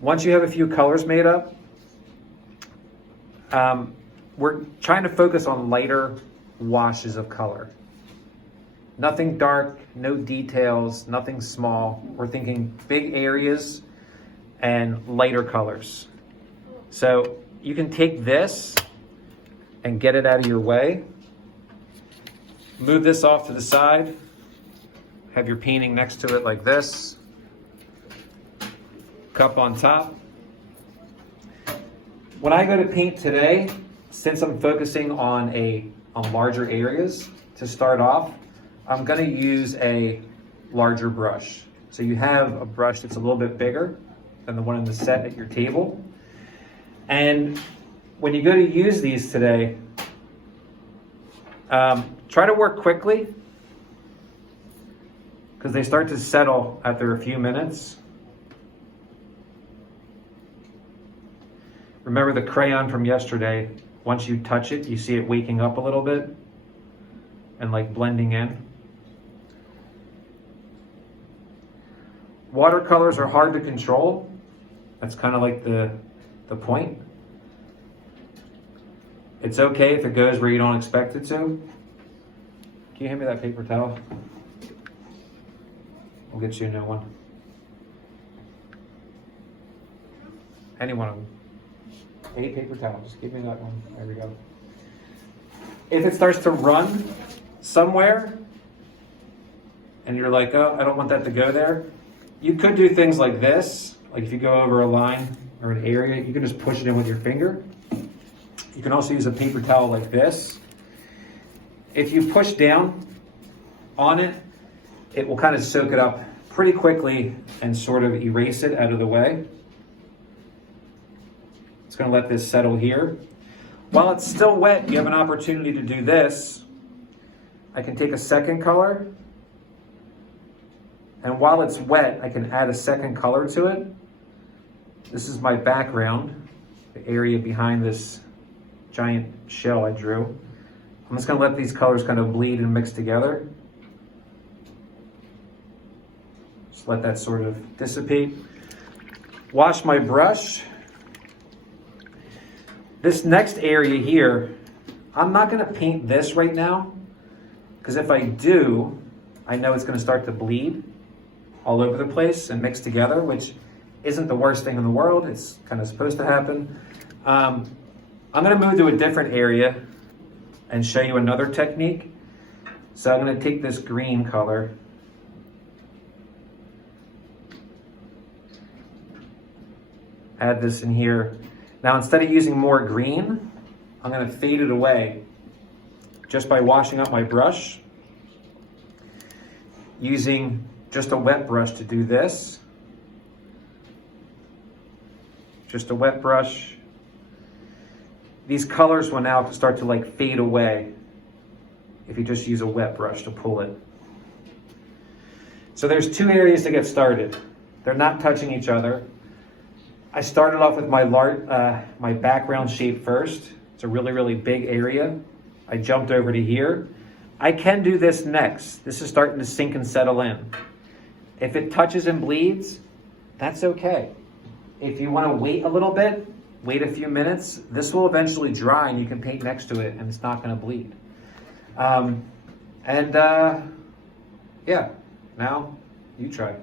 Once you have a few colors made up, we're trying to focus on lighter washes of color. Nothing dark, no details, nothing small. We're thinking big areas and lighter colors. So you can take this and get it out of your way. Move this off to the side. Have your painting next to it like this. Cup on top. When I go to paint today, since I'm focusing on larger areas to start off, I'm gonna use a larger brush. So you have a brush that's a little bit bigger than the one in the set at your table. And when you go to use these today, try to work quickly because they start to settle after a few minutes. Remember the crayon from yesterday, once you touch it, you see it waking up a little bit and like blending in. Watercolors are hard to control. That's kind of like the point. It's okay if it goes where you don't expect it to. Can you hand me that paper towel? We'll get you a new one. Any one of them. A paper towel, just give me that one. There we go. If it starts to run somewhere and you're like, oh, I don't want that to go there, you could do things like this. Like if you go over a line or an area, you can just push it in with your finger. You can also use a paper towel like this. If you push down on it, it will kind of soak it up pretty quickly and sort of erase it out of the way. It's going to let this settle here. While it's still wet, you have an opportunity to do this. I can take a second color, and while it's wet, I can add a second color to it. This is my background, the area behind this giant shell I drew. I'm just going to let these colors kind of bleed and mix together. Just let that sort of dissipate. Wash my brush. This next area here, I'm not going to paint this right now, because if I do, I know it's going to start to bleed all over the place and mix together, which isn't the worst thing in the world. It's kind of supposed to happen. I'm going to move to a different area and show you another technique. So I'm going to take this green color, add this in here. Now, instead of using more green, I'm going to fade it away just by washing up my brush, using just a wet brush to do this. Just a wet brush. These colors will now start to like fade away if you just use a wet brush to pull it. So there's two areas to get started. They're not touching each other. I started off with my background shape first. It's a really, really big area. I jumped over to here. I can do this next. This is starting to sink and settle in. If it touches and bleeds, that's okay. If you want to wait a little bit, wait a few minutes, this will eventually dry and you can paint next to it and it's not going to bleed. Yeah, now you try.